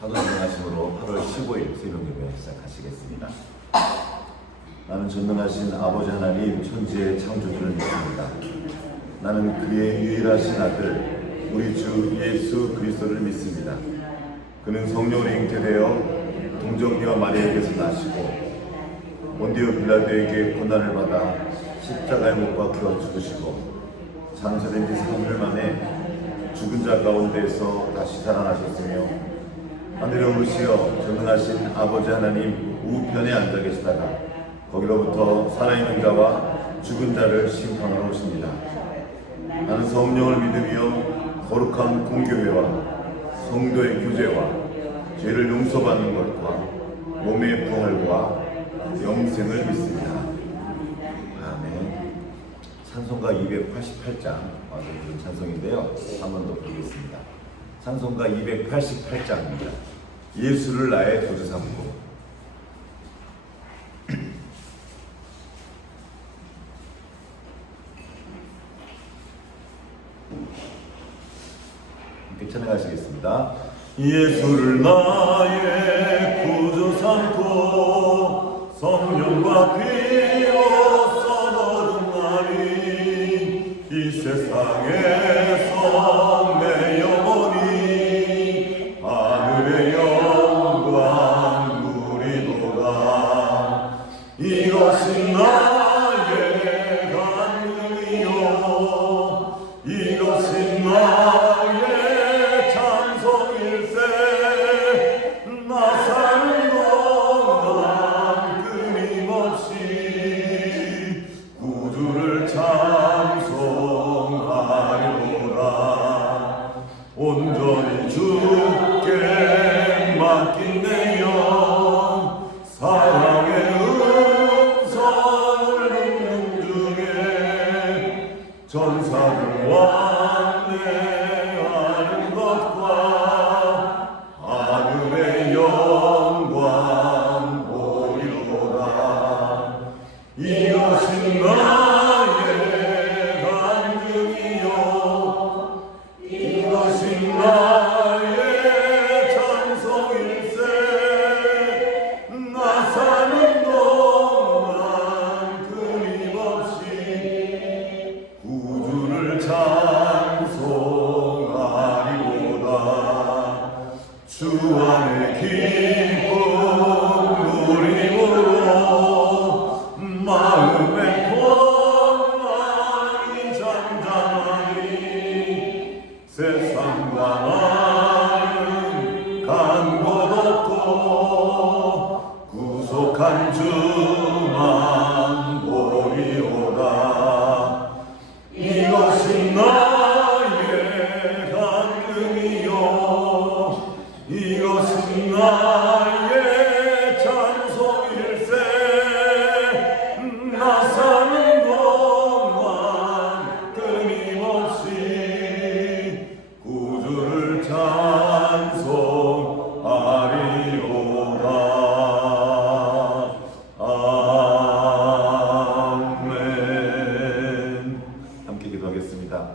사도행전하심으로 8월 15일 새벽예배 시작하시겠습니다. 나는 전능하신 아버지 하나님 천지의 창조주를 믿습니다. 나는 그의 유일하신 아들 우리 주 예수 그리스도를 믿습니다. 그는 성령으로 잉태되어 동정녀 마리아에게서 나시고 본디오 빌라도에게 고난을 받아 십자가에 못 박혀 죽으시고 장사된 지 3일 만에 죽은 자 가운데에서 다시 살아나셨으며 하늘에 오르시어 전능하신 아버지 하나님 우편에 앉아 계시다가 거기로부터 살아있는 자와 죽은 자를 심판하러 오십니다. 나는 성령을 믿으며 거룩한 공교회와 성도의 교제와 죄를 용서받는 것과 몸의 부활과 영생을 믿습니다. 아멘. 찬송가 288장 와서 부른 찬송인데요. 한 번 더 보겠습니다. 찬송가 288장입니다. 예수를 나의 구주 삼고. 함께 찬양하시겠습니다. 예수를 나의 구주 삼고 성령과 피로 써넣은 날이 이 세상에서 내 영혼이 하늘의 영광 누리도다. 이것이 나의 간증이요 이것이 나의 찬송일세. 나 사는 동안 끊임없이 구주를 찬송하리로다. 온전히 주께 맡긴 내 영 사랑의 음성을 듣는 중에 전사들 완례하는 것과 하늘의 영광 보리로다. 이것이 나의 간증이요 이것이 나의 찬송일세. 나 사는 동안 끊임없이 구주를 찬송하리로다. 주 안에 기쁨 누림으로 마음의 고난이 잠잠하니 세상과 나는 간 곳 없고 구속한 주만 보리오다. 이것이 나의 간증이요 이것이 나의 찬송일세. 나 사는 동안 끊임없이 구주를 찬송하리로다. 아멘. 함께 기도하겠습니다.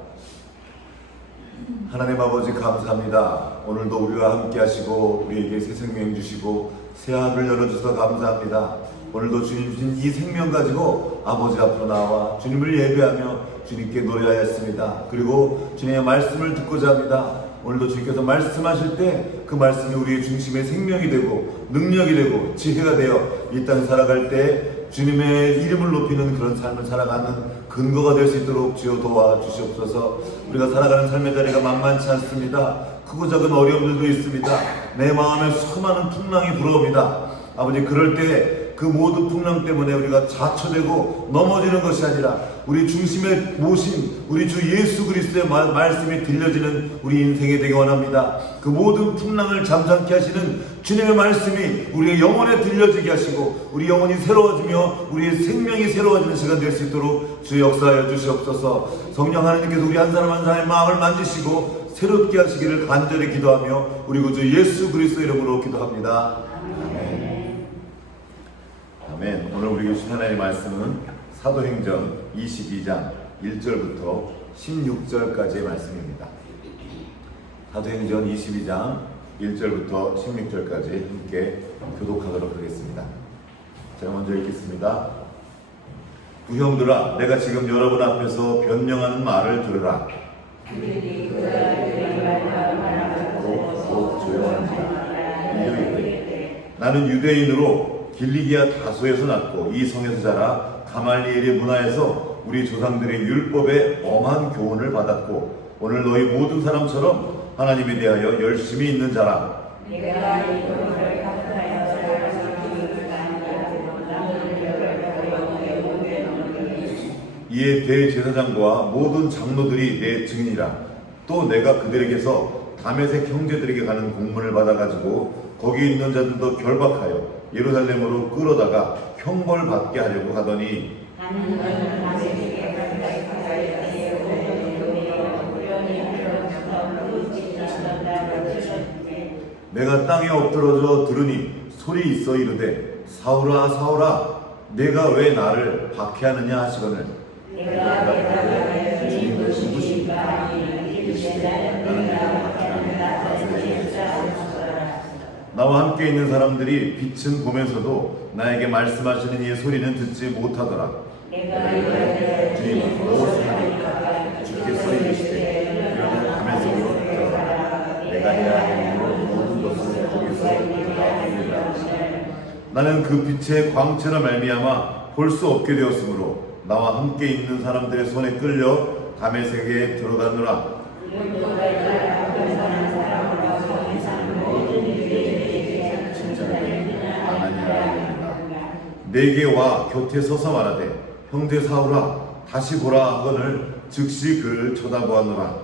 하나님 아버지 감사합니다. 오늘도 우리와 함께 하시고 우리에게 새 생명 주시고 새 하늘 열어주셔서 감사합니다. 오늘도 주님 주신 이 생명 가지고 아버지 앞으로 나와 주님을 예배하며 주님께 노래하였습니다. 그리고 주님의 말씀을 듣고자 합니다. 오늘도 주님께서 말씀하실 때 그 말씀이 우리의 중심의 생명이 되고 능력이 되고 지혜가 되어 이 땅 살아갈 때 주님의 이름을 높이는 그런 삶을 살아가는 근거가 될 수 있도록 주여 도와주시옵소서. 우리가 살아가는 삶의 자리가 만만치 않습니다. 크고 작은 어려움들도 있습니다. 내 마음에 수많은 풍랑이 불어옵니다. 아버지, 그럴 때 그 모든 풍랑 때문에 우리가 자초되고 넘어지는 것이 아니라 우리 중심에 모신 우리 주 예수 그리스도의 말씀이 들려지는 우리 인생이 되기 원합니다. 그 모든 풍랑을 잠잠케 하시는 주님의 말씀이 우리의 영혼에 들려지게 하시고 우리 영혼이 새로워지며 우리의 생명이 새로워지는 시간 될 수 있도록 주 역사하여 주시옵소서. 성령 하나님께서 우리 한 사람 한 사람의 마음을 만지시고 새롭게 하시기를 간절히 기도하며 우리 구주 예수 그리스도 이름으로 기도합니다. 아멘. 아멘. 오늘 우리 주신 하나님의 말씀은 사도행전 22장 1절부터 16절까지의 말씀입니다. 사도행전 22장 1절부터 16절까지 함께 교독하도록 하겠습니다. 제가 먼저 읽겠습니다. 부형들아, 내가 지금 여러분 앞에서 변명하는 말을 들으라. 나는 유대인으로 길리기아 다소에서 났고 이 성에서 자라 가말리엘의 문화에서 우리 조상들의 율법에 엄한 교훈을 받았고 오늘 너희 모든 사람처럼 하나님에 대하여 열심히 있는 자라. 이에 대제사장과 모든 장로들이 내 증인이라. 또 내가 그들에게서 다메섹 형제들에게 가는 공문을 받아가지고 거기 있는 자들도 결박하여 예루살렘으로 끌어다가 형벌받게 하려고 하더니 내가 땅에 엎드러져 들으니 소리 있어 이르되 사울아 사울아 내가 왜 나를 박해하느냐 하시거늘 주님을 누구십니까? 나와 함께 있는 사람들이 빛은 보면서도 나에게 말씀하시는 이의 소리는 듣지 못하더라. 주님은 무엇을 하니까 주께서 이르시되 이러면 다메섹으로 들어가라. 내가 해야 할 일로 모든 것을 거기서 들어가리라. 나는 그 빛의 광채로 말미암아 볼 수 없게 되었으므로 나와 함께 있는 사람들의 손에 끌려 다메섹에 들어가느라. 내게 와 곁에 서서 말하되 형제 사울아 다시 보라 하거늘 즉시 그를 쳐다보았노라.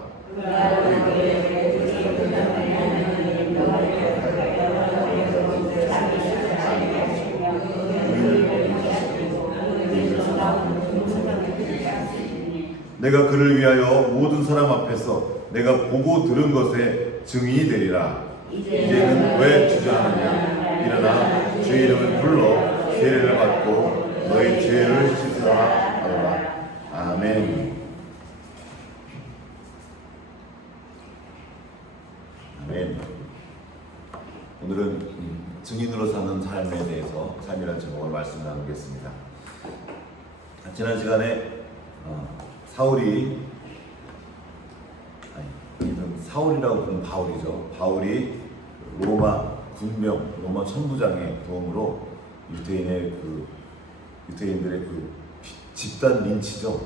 내가 그를 위하여 모든 사람 앞에서 내가 보고 들은 것에 증인이 되리라. 이제는 왜 주저하느냐. 일어나 주의 이름을 불러 세례를 받고 너희 죄를 씻으라 하노라. 아멘. 아멘. 오늘은 증인으로 사는 삶에 대해서 삶이라는 제목으로 말씀 나누겠습니다. 지난 시간에 사울이라고 부르는 바울이죠. 바울이 로마 군병, 로마 천부장의 도움으로 유대인들의 그 집단 린치죠.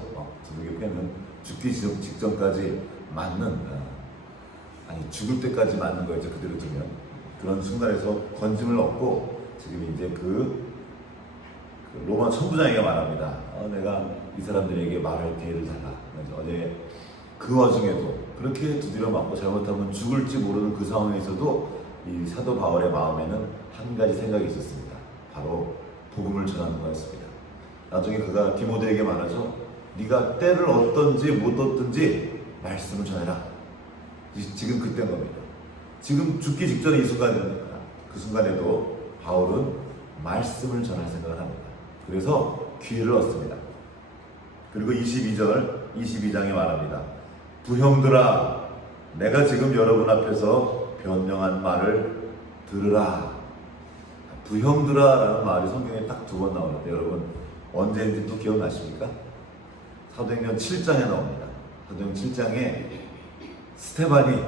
저녁에 패는 죽기 직전까지 맞는, 죽을 때까지 맞는 거였죠. 그대로 두면. 그런 순간에서 건짐을 얻고 지금 이제 그 로마 천부장에게 말합니다. 내가 이 사람들에게 말할 기회를 달라. 어제 그 와중에도 그렇게 두드려 맞고 잘못하면 죽을지 모르는 그 상황에서도 이 사도 바울의 마음에는 한 가지 생각이 있었습니다. 바로 복음을 전하는 거였습니다. 나중에 그가 디모데에게 말하죠. 네가 때를 얻든지 못 얻든지 말씀을 전해라. 지금 그때인 겁니다. 지금 죽기 직전에 이 순간이니까 그 순간에도 바울은 말씀을 전할 생각을 합니다. 그래서 기회를 얻습니다. 그리고 22장에 말합니다. 부형들아, 내가 지금 여러분 앞에서 변명한 말을 들으라. 부형들아 라는 말이 성경에 딱 2번 나오는데 여러분 언제인지 또 기억나십니까? 사도행전 7장에 나옵니다. 사도행전 7장에 스테반이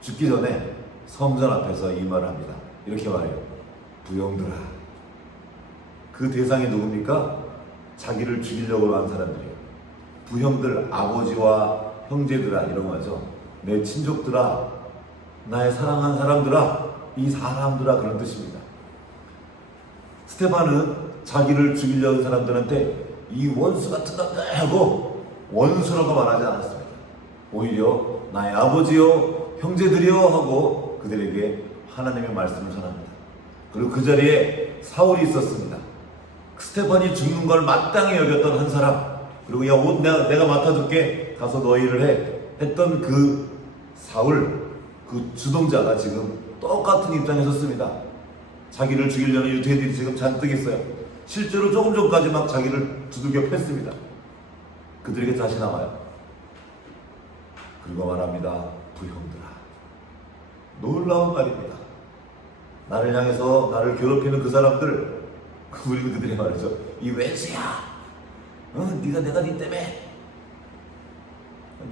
죽기 전에 성전 앞에서 이 말을 합니다. 이렇게 말해요. 부형들아. 그 대상이 누굽니까? 자기를 죽이려고 한 사람들이에요. 부형들, 아버지와 형제들아 이런 거죠. 내 친족들아, 나의 사랑하는 사람들아, 이 사람들아 그런 뜻입니다. 스테반은 자기를 죽이려는 사람들한테 이 원수 같은 남자 하고 원수라고 말하지 않았습니다. 오히려 나의 아버지요 형제들이요 하고 그들에게 하나님의 말씀을 전합니다. 그리고 그 자리에 사울이 있었습니다. 스테반이 죽는 걸 마땅히 여겼던 한 사람, 그리고 야 옷 내가 맡아줄게 가서 너 일을 해 했던 그 사울, 그 주동자가 지금 똑같은 입장에 섰습니다. 자기를 죽이려는 유대인들이 지금 잔뜩 있어요. 실제로 조금 전까지 막 자기를 두들겨 팼습니다. 그들에게 다시 나와요. 그리고 말합니다. 부형들아, 놀라운 말입니다. 나를 향해서 나를 괴롭히는 그 사람들, 우리 그들이 말이죠. 이 왼수야, 네가 내가 네 때문에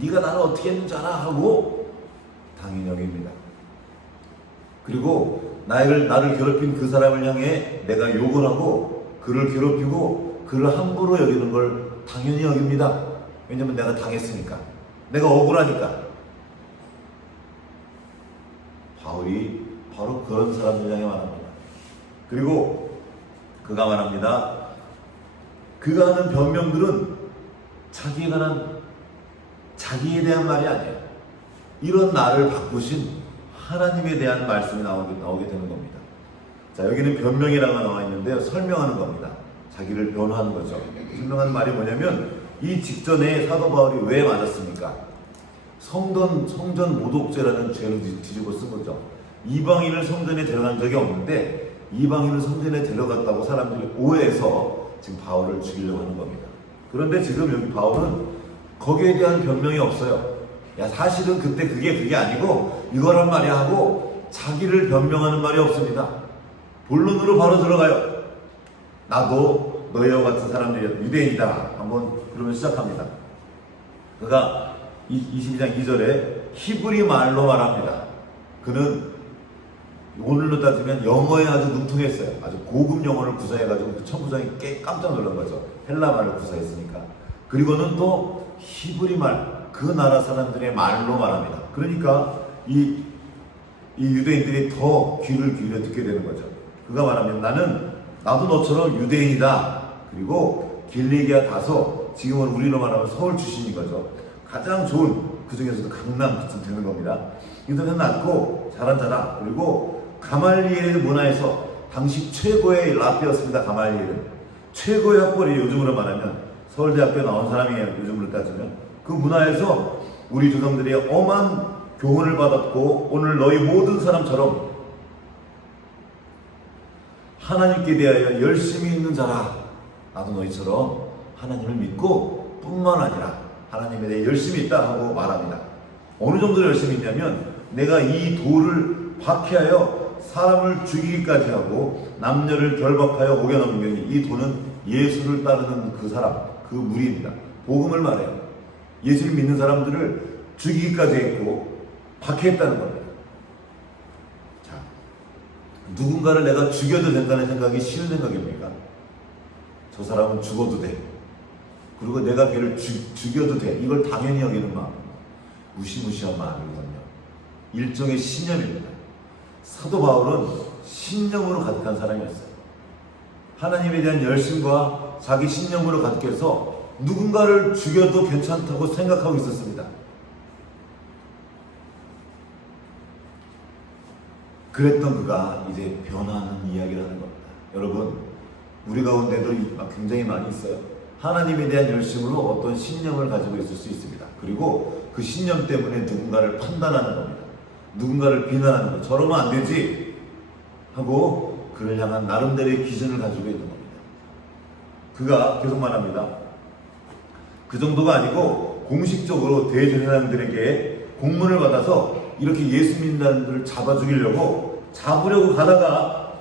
네가 나를 어떻게 했는지 알아? 하고 당연히 여깁니다. 그리고 나를 괴롭힌 그 사람을 향해 내가 욕을 하고 그를 괴롭히고 그를 함부로 여기는 걸 당연히 여깁니다. 왜냐면 내가 당했으니까, 내가 억울하니까. 바울이 바로 그런 사람들 향해 말합니다. 그리고 그가 말합니다. 그가 하는 변명들은 자기에 대한 말이 아니에요. 이런 나를 바꾸신 하나님에 대한 말씀이 나오게 되는 겁니다. 자, 여기는 변명이라고 나와 있는데요, 설명하는 겁니다. 자기를 변호하는 거죠. 설명하는 말이 뭐냐면, 이 직전에 사도 바울이 왜 맞았습니까? 성전 모독죄라는 죄로 뒤집어 쓴 거죠. 이방인을 성전에 데려간 적이 없는데 이방인을 성전에 데려갔다고 사람들이 오해해서 지금 바울을 죽이려고 하는 겁니다. 그런데 지금 여기 바울은 거기에 대한 변명이 없어요. 야, 사실은 그때 그게 아니고 이거란 말이야 하고 자기를 변명하는 말이 없습니다. 본론으로 바로 들어가요. 나도 너희와 같은 사람들이 유대인이다. 한번 그러면 시작합니다. 그가 22장 2절에 히브리 말로 말합니다. 그는 오늘로 따지면 영어에 아주 능통했어요. 아주 고급 영어를 구사해가지고 그 천부장이 깜짝 놀란 거죠. 헬라 말을 구사했으니까. 그리고는 또 히브리 말, 그 나라 사람들의 말로 말합니다. 그러니까 이 유대인들이 더 귀를 기울여 듣게 되는 거죠. 그가 말하면 나도 너처럼 유대인이다. 그리고 길리기아 다소, 지금은 우리로 말하면 서울 출신인 거죠. 가장 좋은, 그 중에서도 강남쯤 되는 겁니다. 인터넷 낮고 잘한 자라. 그리고 가말리엘의 문화에서 당시 최고의 라피였습니다. 가말리엘은 최고의 학벌이, 요즘으로 말하면 서울대학교에 나온 사람이에요. 요즘으로 따지면 그 문화에서 우리 조상들이 엄한 교훈을 받았고, 오늘 너희 모든 사람처럼 하나님께 대하여 열심히 있는 자라. 나도 너희처럼 하나님을 믿고 뿐만 아니라 하나님에 대해 열심히 있다 하고 말합니다. 어느 정도 열심히 있냐면, 내가 이 돌을 박해하여 사람을 죽이기까지 하고 남녀를 결박하여 옥에 넘기니, 이 돌은 예수를 따르는 그 사람, 그 무리입니다. 복음을 말해요. 예수를 믿는 사람들을 죽이기까지 했고 박해했다는 겁니다. 자, 누군가를 내가 죽여도 된다는 생각이 쉬운 생각입니까? 저 사람은 죽어도 돼. 그리고 내가 걔를 죽여도 돼. 이걸 당연히 여기는 마음. 무시무시한 마음이거든요. 일종의 신념입니다. 사도 바울은 신념으로 가득한 사람이었어요. 하나님에 대한 열심과 자기 신념으로 가득해서 누군가를 죽여도 괜찮다고 생각하고 있었습니다. 그랬던 그가 이제 변화하는 이야기를 하는 겁니다. 여러분, 우리 가운데도 굉장히 많이 있어요. 하나님에 대한 열심으로 어떤 신념을 가지고 있을 수 있습니다. 그리고 그 신념 때문에 누군가를 판단하는 겁니다. 누군가를 비난하는 것, 저러면 안 되지 하고 그를 향한 나름대로의 기준을 가지고 있는 겁니다. 그가 계속 말합니다. 그 정도가 아니고 공식적으로 대제사장들에게 공문을 받아서 이렇게 예수 믿는 사람들을 잡으려고 가다가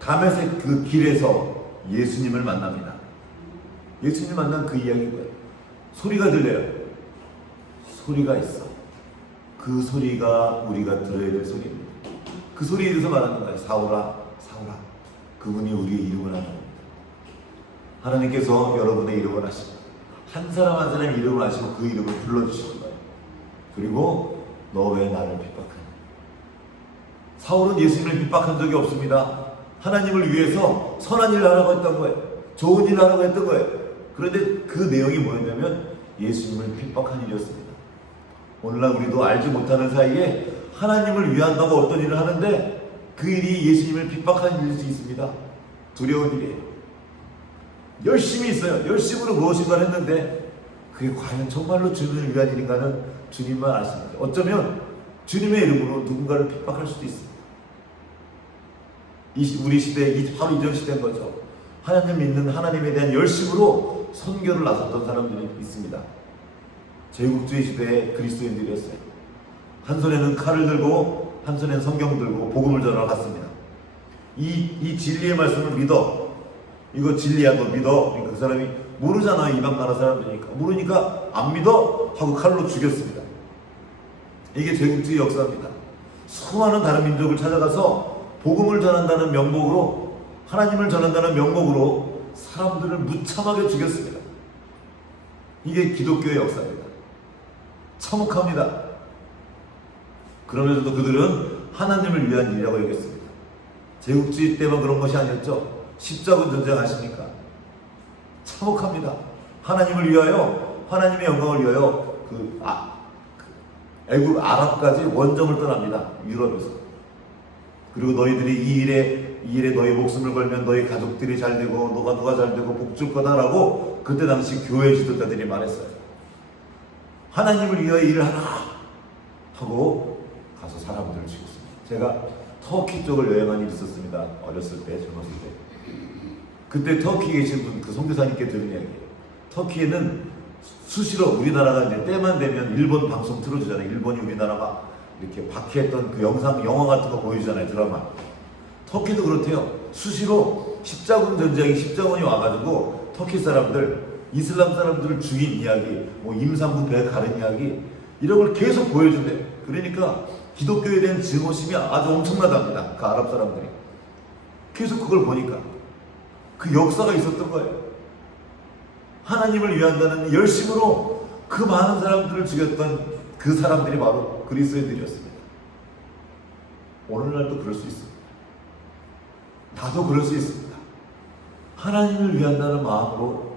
다메섹 그 길에서 예수님을 만납니다. 예수님 만난 그 이야기고요. 소리가 들려요. 소리가 있어. 그 소리가 우리가 들어야 될 소리입니다. 그 소리에 대해서 말하는 거예요. 사울아, 사울아. 그분이 우리의 이름을 하는 겁니다. 하나님께서 여러분의 이름을 하시고, 한 사람 한 사람 이름을 하시고 그 이름을 불러주시는 거예요. 그리고 너 왜 나를 핍박하냐? 사울은 예수님을 핍박한 적이 없습니다. 하나님을 위해서 선한 일을 하라고 했던 거예요. 좋은 일을 하라고 했던 거예요. 그런데 그 내용이 뭐였냐면 예수님을 핍박한 일이었습니다. 오늘날 우리도 알지 못하는 사이에 하나님을 위한다고 어떤 일을 하는데 그 일이 예수님을 핍박한 일일 수 있습니다. 두려운 일이에요. 열심히 있어요. 열심으로 무엇인가를 했는데 그게 과연 정말로 주님을 위한 일인가는 주님만 아십니다. 어쩌면 주님의 이름으로 누군가를 핍박할 수도 있습니다. 우리 시대, 바로 이전 시대인 거죠. 하나님 믿는 하나님에 대한 열심으로 선교를 나섰던 사람들이 있습니다. 제국주의 시대의 그리스도인들이었어요. 한 손에는 칼을 들고 한 손엔 성경 들고 복음을 전하러 갔습니다. 이 진리의 말씀을 믿어. 이거 진리야, 너 믿어. 그러니까 그 사람이 모르잖아, 이방 나라 사람들이니까. 모르니까 안 믿어? 하고 칼로 죽였습니다. 이게 제국주의 역사입니다. 수많은 다른 민족을 찾아가서 복음을 전한다는 명목으로, 하나님을 전한다는 명목으로 사람들을 무참하게 죽였습니다. 이게 기독교의 역사입니다. 참혹합니다. 그러면서도 그들은 하나님을 위한 일이라고 여겼습니다. 제국주의 때만 그런 것이 아니었죠. 십자군 전쟁 아십니까? 참혹합니다. 하나님을 위하여, 하나님의 영광을 위하여 애국 아랍까지 원정을 떠납니다. 유럽에서. 그리고 너희들이 이 일에 너희 목숨을 걸면 너희 가족들이 잘 되고 누가 잘 되고 복 줄 거다라고 그때 당시 교회 지도자들이 말했어요. 하나님을 위하여 일을 하라 하고 가서 사람들을 죽였습니다. 제가 터키 쪽을 여행한 일이 있었습니다. 어렸을 때, 젊었을 때. 그때 터키에 계신 분, 그 선교사님께 들은 이야기예요. 터키에는 수시로 우리나라가 이제 때만 되면 일본 방송 틀어주잖아요. 일본이 우리나라가 이렇게 박해했던 그 영화 같은 거 보여주잖아요. 드라마. 터키도 그렇대요. 수시로 십자군이 와가지고 터키 사람들, 이슬람 사람들을 죽인 이야기, 뭐 임산부 배 가른 이야기, 이런 걸 계속 보여준대. 그러니까 기독교에 대한 증오심이 아주 엄청나답니다. 그 아랍 사람들이. 계속 그걸 보니까 그 역사가 있었던 거예요. 하나님을 위한다는 열심으로 그 많은 사람들을 죽였던 그 사람들이 바로 그리스도인들이었습니다. 오늘날도 그럴 수 있습니다. 나도 그럴 수 있습니다. 하나님을 위한다는 마음으로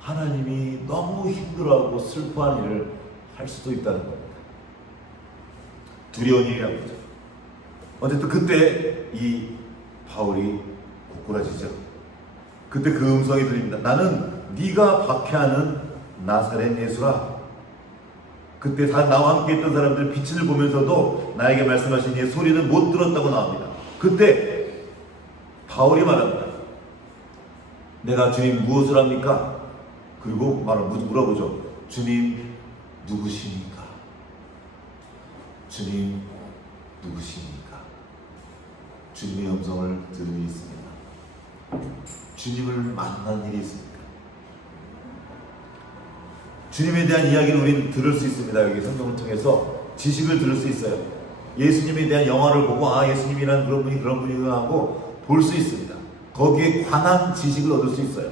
하나님이 너무 힘들어하고 슬퍼하는 일을 할 수도 있다는 겁니다. 두려운 일이라고 하죠. 어쨌든 그때 이 바울이 고꾸라지죠. 그때 그 음성이 들립니다. 나는 네가 박해하는 나사렛 예수라. 그때 다 나와 함께 있던 사람들 빛을 보면서도 나에게 말씀하신 이의 소리는 못 들었다고 나옵니다. 그때 바울이 말합니다. 내가 주님 무엇을 합니까? 그리고 물어보죠. 주님 누구십니까? 주님 누구십니까? 주님의 음성을 들은 일이 있습니다. 주님을 만난 일이 있습니까? 주님에 대한 이야기를 우리는 들을 수 있습니다. 여기 성경을 통해서 지식을 들을 수 있어요. 예수님에 대한 영화를 보고 예수님이라는 그런 분이구나 하고 볼 수 있습니다. 거기에 관한 지식을 얻을 수 있어요.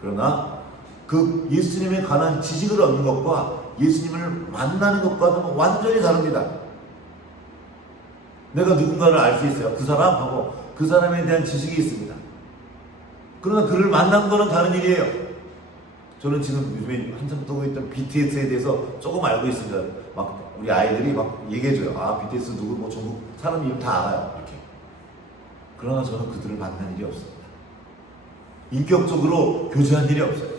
그러나 그 예수님에 관한 지식을 얻는 것과 예수님을 만나는 것과는 완전히 다릅니다. 내가 누군가를 알 수 있어요. 그 사람하고 그 사람에 대한 지식이 있습니다. 그러나 그를 만난 거는 다른 일이에요. 저는 지금 요즘에 한참 뜨고 있던 BTS에 대해서 조금 알고 있습니다. 막 우리 아이들이 막 얘기해줘요. BTS 누구 뭐 전국 사람 이름 다 알아요. 이렇게. 그러나 저는 그들을 만난 일이 없습니다. 인격적으로 교제한 일이 없어요.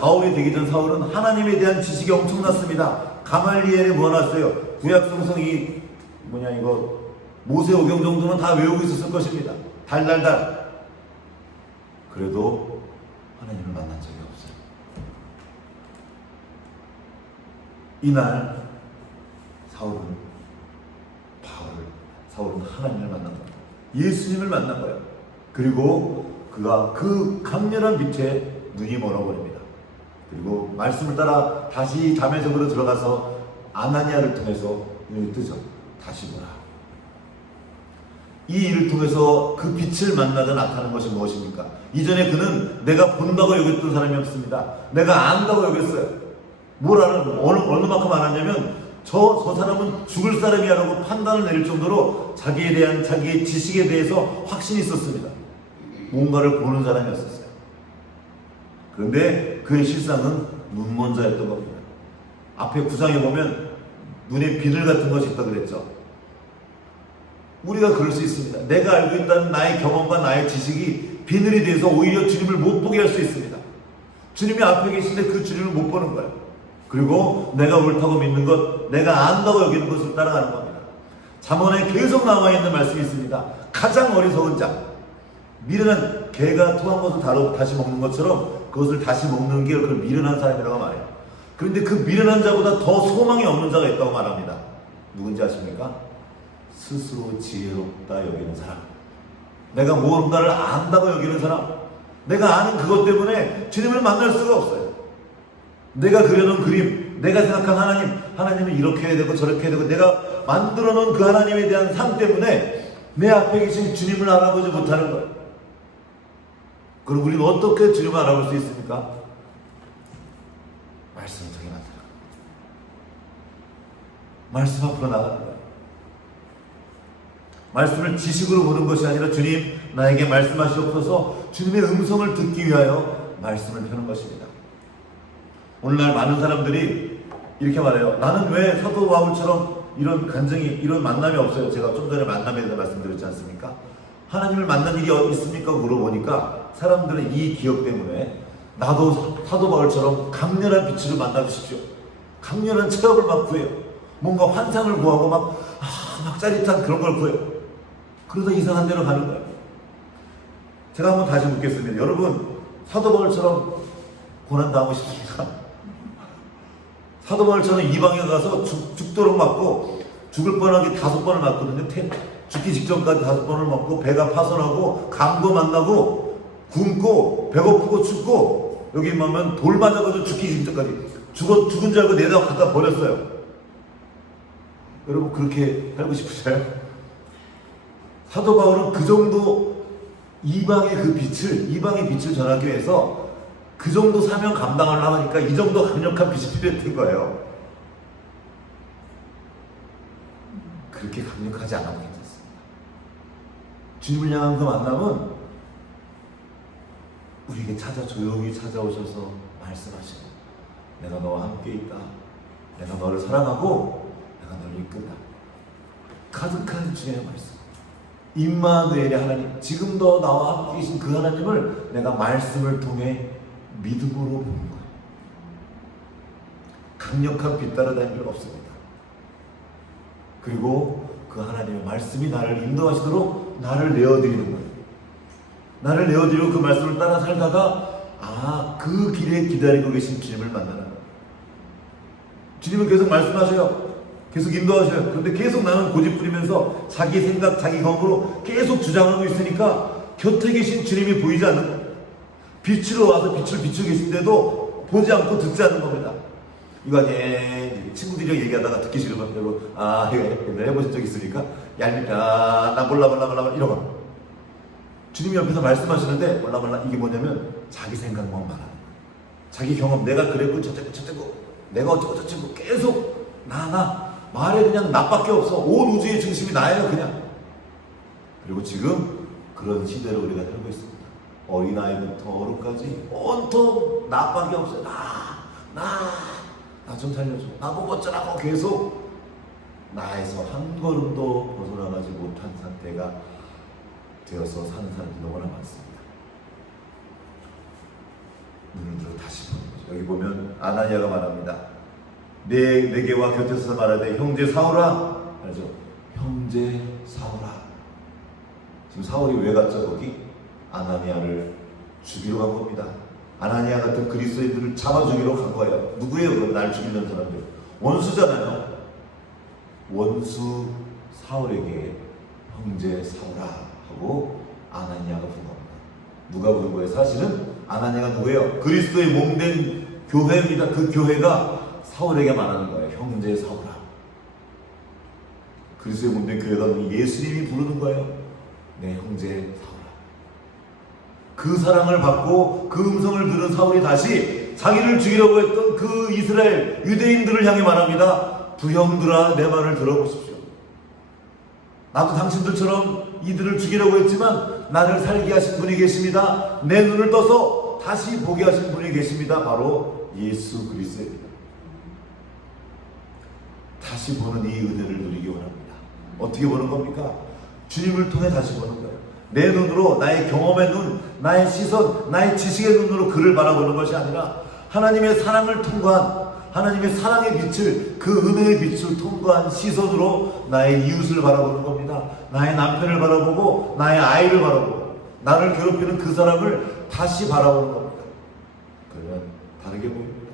바울이 되기 전 사울은 하나님에 대한 지식이 엄청났습니다. 가말리엘에 모아놨어요. 구약 성성이 모세오경 정도는 다 외우고 있었을 것입니다. 달달달. 그래도 하나님을 만난 적이 없어요. 이날 사울은 하나님을 만난 거예요. 예수님을 만난 거예요. 그리고 그가 그 강렬한 빛에 눈이 멀어버립니다. 그리고 말씀을 따라 다시 다메섹으로 들어가서 아나니아를 통해서 눈이 뜨죠. 다시 보라. 이 일을 통해서 그 빛을 만나다 나타나는 것이 무엇입니까? 이전에 그는 내가 본다고 여겼던 사람이 없습니다. 내가 안다고 여겼어요. 어느 만큼 알았냐면 저 사람은 죽을 사람이라고 판단을 내릴 정도로 자기의 지식에 대해서 확신이 있었습니다. 뭔가를 보는 사람이었었어요. 그런데 그의 실상은 눈먼자였던 겁니다. 앞에 구상에 보면 눈에 비늘 같은 것이 있다고 그랬죠. 우리가 그럴 수 있습니다. 내가 알고 있다는 나의 경험과 나의 지식이 비늘이 돼서 오히려 주님을 못 보게 할 수 있습니다. 주님이 앞에 계신데 그 주님을 못 보는 거예요. 그리고 내가 옳다고 믿는 것, 내가 안다고 여기는 것을 따라가는 겁니다. 잠언에 계속 나와 있는 말씀이 있습니다. 가장 어리석은 자, 미련한 개가 토한 것을 다시 먹는 것처럼 그것을 다시 먹는 게 그걸 미련한 사람이라고 말해요. 그런데 그 미련한 자보다 더 소망이 없는 자가 있다고 말합니다. 누군지 아십니까? 스스로 지혜롭다 여기는 사람, 내가 무언가를 안다고 여기는 사람, 내가 아는 그것 때문에 주님을 만날 수가 없어요. 내가 그려놓은 그림, 내가 생각한 하나님, 하나님은 이렇게 해야 되고 저렇게 해야 되고, 내가 만들어 놓은 그 하나님에 대한 상 때문에 내 앞에 계신 주님을 알아보지 못하는 거예요. 그럼 우리는 어떻게 주님을 알아볼 수 있습니까? 말씀을 통해 만나는 거예요. 말씀 앞으로 나가는 거예요. 말씀을 지식으로 보는 것이 아니라 주님 나에게 말씀하시옵소서, 주님의 음성을 듣기 위하여 말씀을 펴는 것입니다. 오늘날 많은 사람들이 이렇게 말해요. 나는 왜 사도 바울처럼 이런 간증이, 이런 만남이 없어요? 제가 좀 전에 만남에 대해서 말씀드렸지 않습니까? 하나님을 만난 일이 있습니까? 물어보니까 사람들은 이 기억 때문에 나도 사도 바울처럼 강렬한 빛으로 만나 주십시오, 강렬한 체험을 막 구해요. 뭔가 환상을 구하고 막 짜릿한 그런 걸 구해요. 그러다 이상한 데로 가는 거예요. 제가 한번 다시 묻겠습니다. 여러분, 사도 바울처럼 고난 당하고 싶습니까? 사도 바울처럼 이방에 가서 죽도록 맞고, 죽을 뻔하게 5번을 맞거든요. 죽기 직전까지 5번을 맞고, 배가 파손하고, 감도 만나고, 굶고, 배고프고, 춥고, 여기 오면 돌 맞아가지고 죽기 직전까지 죽은 줄 알고 내다 갖다 버렸어요. 여러분, 그렇게 살고 싶으세요? 사도 바울은 그 정도 이방의 빛을 전하기 위해서 그 정도 사명 감당하려고 하니까 이 정도 강력한 빛이 필요했던 거예요. 그렇게 강력하지 않아도 괜찮습니다. 주님을 향한 그 만남은 우리에게 조용히 찾아오셔서 말씀하시고, 내가 너와 함께 있다, 내가 너를 사랑하고 내가 너를 이끈다. 가득한 주의 말씀, 임마누엘의 하나님, 지금도 나와 함께 계신 그 하나님을 내가 말씀을 통해 믿음으로 보는 거예요. 강력한 빛 따라다닐 필요 없습니다. 그리고 그 하나님의 말씀이 나를 인도하시도록 나를 내어드리는 거예요. 나를 내어드리고 그 말씀을 따라 살다가 그 길에 기다리고 계신 주님을 만나는 거예요. 주님은 계속 말씀하셔요. 계속 인도하셔요. 그런데 계속 나는 고집부리면서 자기 생각, 자기 경험으로 계속 주장하고 있으니까 곁에 계신 주님이 보이지 않는 거예요. 빛으로 와서 빛을 비추고 계신데도 보지 않고 듣지 않는 겁니다. 이거 아니에요. 친구들이랑 얘기하다가 듣기 싫으면 이거 옛날에 해보신 적 있으니까 나 몰라 이러고, 주님이 옆에서 말씀하시는데 몰라 이게 뭐냐면 자기 생각만 말하는 거예요. 자기 경험, 내가 그랬고 저쨌고 내가 어쩌고 저쩌고 계속 나 말에 그냥 나밖에 없어. 온 우주의 중심이 나예요, 그냥. 그리고 지금 그런 시대를 우리가 살고 있습니다. 어린아이부터 어른까지 온통 나밖에 없어요. 나 좀 살려줘, 나보고 어쩌라고 계속 나에서 한 걸음도 벗어나가지 못한 상태가 되어서 사는 사람들이 너무나 많습니다. 눈을 들어 다시 보는 거죠. 여기 보면 아나니아가 말합니다. 내게와 곁에서 말하되 형제 사울아, 알죠? 형제 사울아. 지금 사울이 왜 갔죠? 거기 아나니아를 죽이러 간 겁니다. 아나니아 같은 그리스도인들을 잡아 죽이러 간 거예요. 누구예요? 그럼 날 죽이는 사람들? 원수잖아요. 원수 사울에게 형제 사울아 하고 아나니아가 부른 겁니다. 누가 부른 거예요? 사실은 아나니아가 누구예요? 그리스도의 몸된 교회입니다. 그 교회가 사울에게 말하는 거예요. 형제 사울아. 그리스도의 몸된 교회가 예수님이 부르는 거예요. 내 형제 사울아. 그 사랑을 받고 그 음성을 들은 사울이 다시 자기를 죽이려고 했던 그 이스라엘 유대인들을 향해 말합니다. 부형들아, 내 말을 들어보십시오. 나도 당신들처럼 이들을 죽이려고 했지만 나를 살게 하신 분이 계십니다. 내 눈을 떠서 다시 보게 하신 분이 계십니다. 바로 예수 그리스도입니다. 다시 보는 이 은혜를 누리기 원합니다. 어떻게 보는 겁니까? 주님을 통해 다시 보는 거예요. 내 눈으로, 나의 경험의 눈, 나의 시선, 나의 지식의 눈으로 그를 바라보는 것이 아니라 하나님의 사랑을 통과한, 하나님의 사랑의 빛을, 그 은혜의 빛을 통과한 시선으로 나의 이웃을 바라보는 겁니다. 나의 남편을 바라보고, 나의 아이를 바라보고, 나를 괴롭히는 그 사람을 다시 바라보는 겁니다. 그러면 다르게 보입니다.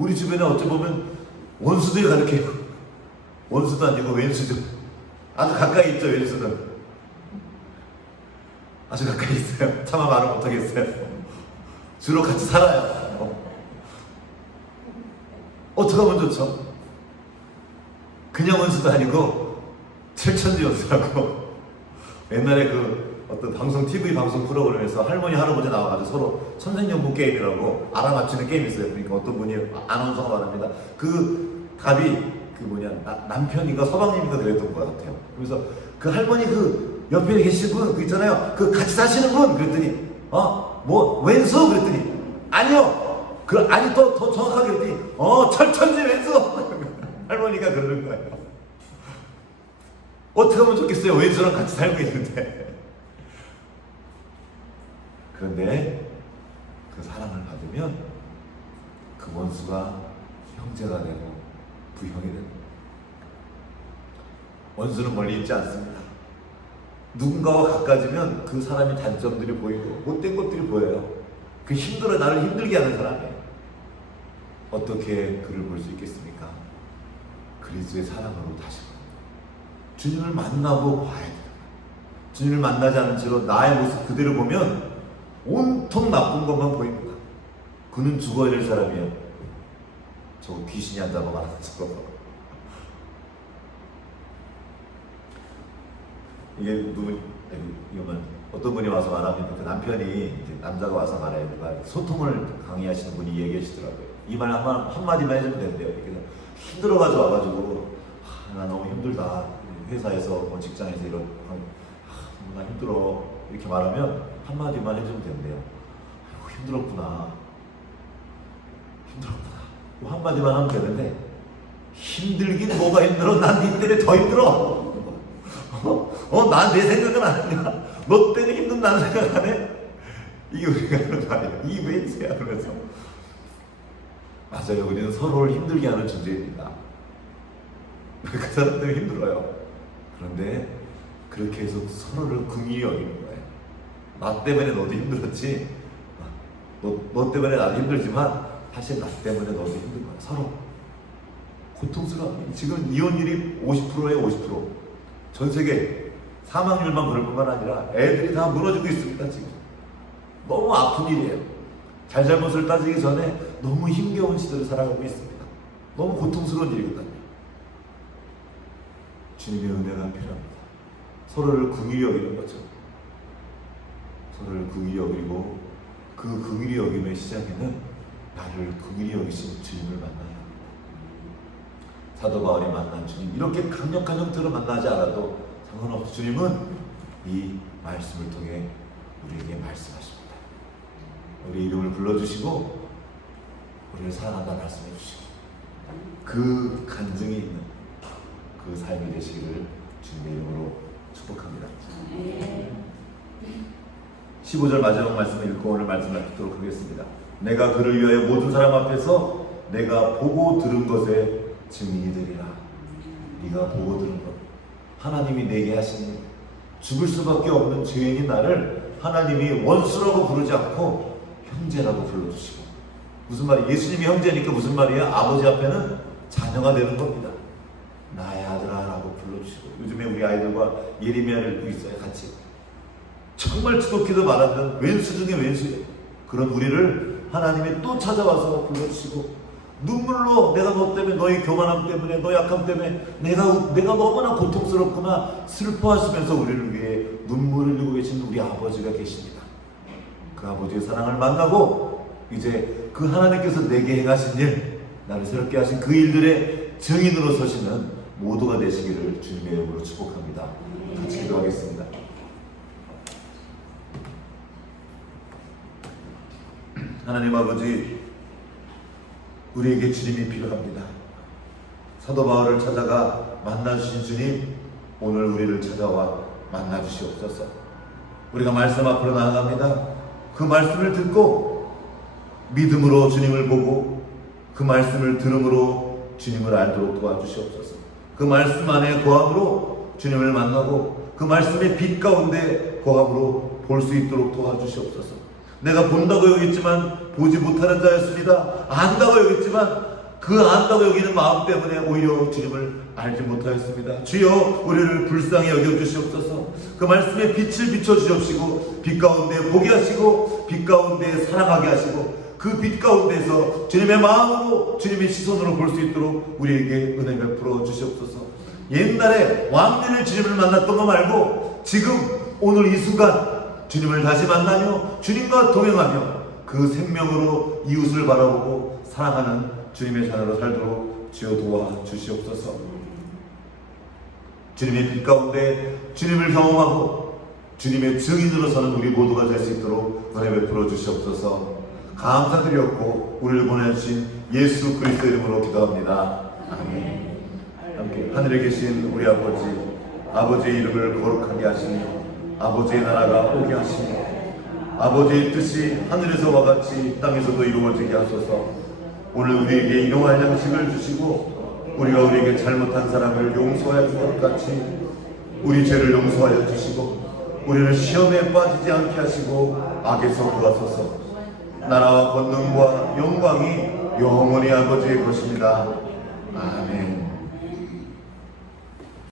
우리 주변에 어찌 보면 원수들이 가르쳐요. 원수도 아니고 왼수죠. 아주 가까이 있죠, 왼수는. 아주 가까이 있어요. 차마 말을 못하겠어요. 주로 같이 살아요. 어떻게 하면 좋죠? 그냥 원수도 아니고 철천지 원수라고. 옛날에 그 어떤 방송, TV 방송 프로그램에서 할머니, 할아버지 나와가지고 서로 천생연분 게임이라고 알아맞히는 게임이 있어요. 그러니까 어떤 분이 아나운서가 말합니다. 그 답이 남편인가 서방님인가 그랬던 것 같아요. 그래서 그 할머니 그 옆에 계신 분, 그 있잖아요. 그 같이 사시는 분, 그랬더니, 뭐, 왼수? 그랬더니, 아니요! 아니, 더 정확하게 그랬더니, 철천지 왼수! 할머니가 그러는 거예요. 어떻게 하면 좋겠어요? 왼수랑 같이 살고 있는데. 그런데 그 사랑을 받으면 그 원수가 형제가 되고 부형이 됩니다. 원수는 멀리 있지 않습니다. 누군가와 가까워지면 그 사람의 단점들이 보이고 못된 것들이 보여요. 그 힘들어, 나를 힘들게 하는 사람이에요. 어떻게 그를 볼 수 있겠습니까? 그리스도의 사랑으로 다시 주님을 만나고 봐야 돼요. 주님을 만나지 않은 채로 나의 모습 그대로 보면 온통 나쁜 것만 보입니다. 그는 죽어야 될 사람이에요. 저거 귀신이 한다고 말하는 저거. 이게 이거는 어떤 분이 와서 말합니다. 그 남편이 이제 남자가 와서 말해요. 소통을 강의하시는 분이 얘기하시더라고요. 이 말 한마디만 해주면 된대요. 그래서 힘들어가지고 와가지고 나 너무 힘들다. 회사에서 직장에서 이런 나 힘들어 이렇게 말하면 한마디만 해주면 된대요. 아이고, 힘들었구나. 한마디만 하면 되는데 힘들긴 뭐가 힘들어? 난 니 때문에 더 힘들어. 난 내 생각은 아니야. 너 때문에 힘든 나는 생각 안 해? 이게 우리가 하는 말이야. 이게 왜 있어야 그래서 맞아요. 우리는 서로를 힘들게 하는 존재입니다. 그 사람들이 힘들어요. 그런데 그렇게 해서 서로를 긍휼히 여기는 거예요. 나 때문에 너도 힘들었지. 너 때문에 나도 힘들지만 사실 나 때문에 너도 힘든 거야. 서로 고통스러워. 지금 이혼율이 50%예요. 50%. 전 세계 사망률만 그럴 뿐만 아니라 애들이 다 무너지고 있습니다. 지금 너무 아픈 일이에요. 잘잘못을 따지기 전에 너무 힘겨운 시대를 살아가고 있습니다. 너무 고통스러운 일이거든요. 주님의 은혜가 필요합니다. 서로를 긍휼히 여기는 거죠. 서로를 긍휼히 여기고 그 긍휼히 여김의 시작에는 나를 긍휼히 여기신 주님을 만나야 합니다. 사도 바울이 만난 주님, 이렇게 강력한 형태로 만나지 않아도 상관없이 주님은 이 말씀을 통해 우리에게 말씀하십니다. 우리 이름을 불러주시고 우리를 사랑한다 말씀해 주시고 그 간증이 있는 그 삶이 되시기를 주님의 이름으로 축복합니다. 15절 마지막 말씀을 읽고 오늘 말씀을 듣도록 하겠습니다. 내가 그를 위하여 모든 사람 앞에서 내가 보고 들은 것에 증인이 되리라. 네가 보고 들은 것, 하나님이 내게 하신 일, 죽을 수밖에 없는 죄인인 나를 하나님이 원수라고 부르지 않고 형제라고 불러주시고, 무슨 말이에요? 예수님이 형제니까 무슨 말이에요? 아버지 앞에는 자녀가 되는 겁니다. 나의 아들아 라고 불러주시고, 요즘에 우리 아이들과 예레미야를 읽고 있어요. 같이 정말 지독히도 말하는 왼수 중에 왼수예요. 그런 우리를 하나님이 또 찾아와서 불러주시고, 눈물로 내가 너 때문에, 너의 교만함 때문에, 너의 약함 때문에 내가 너무나 고통스럽구나 슬퍼하시면서 우리를 위해 눈물을 흘리고 계신 우리 아버지가 계십니다. 그 아버지의 사랑을 만나고 이제 그 하나님께서 내게 행하신 일, 나를 새롭게 하신 그 일들의 증인으로 서시는 모두가 되시기를 주님의 이름으로 축복합니다. 같이 기도하겠습니다. 하나님 아버지, 우리에게 주님이 필요합니다. 사도 바울을 찾아가 만나주신 주님, 오늘 우리를 찾아와 만나주시옵소서. 우리가 말씀 앞으로 나아갑니다. 그 말씀을 듣고 믿음으로 주님을 보고 그 말씀을 들음으로 주님을 알도록 도와주시옵소서. 그 말씀 안에 거함으로 주님을 만나고 그 말씀의 빛 가운데 거함으로 볼 수 있도록 도와주시옵소서. 내가 본다고 여겼지만 보지 못하는 자였습니다. 안다고 여겼지만 그 안다고 여기는 마음 때문에 오히려 주님을 알지 못하였습니다. 주여 우리를 불쌍히 여겨주시옵소서. 그 말씀에 빛을 비춰주시옵시고 빛 가운데 보게 하시고 빛 가운데 사랑하게 하시고 그 빛 가운데서 주님의 마음으로 주님의 시선으로 볼 수 있도록 우리에게 은혜 베풀어 주시옵소서. 옛날에 왕년에 주님을 만났던 거 말고 지금 오늘 이 순간 주님을 다시 만나며 주님과 동행하며 그 생명으로 이웃을 바라보고 사랑하는 주님의 자녀로 살도록 주여 도와주시옵소서. 주님의 빛 가운데 주님을 경험하고 주님의 증인으로 서는 우리 모두가 될 수 있도록 은혜 베풀어 주시옵소서. 감사드렸고 우리를 보내주신 예수 그리스도 이름으로 기도합니다. 아멘. 함께 하늘에 계신 우리 아버지, 아버지의 이름을 거룩하게 하시며 아버지의 나라가 오게 하시며 아버지의 뜻이 하늘에서와 같이 땅에서도 이루어지게 하소서. 오늘 우리에게 일용할 양식을 주시고 우리가 우리에게 잘못한 사람을 용서하여 준 것 같이 우리 죄를 용서하여 주시고 우리를 시험에 빠지지 않게 하시고 악에서 구하소서. 나라와 권능과 영광이 영원히 아버지의 것입니다. 아멘.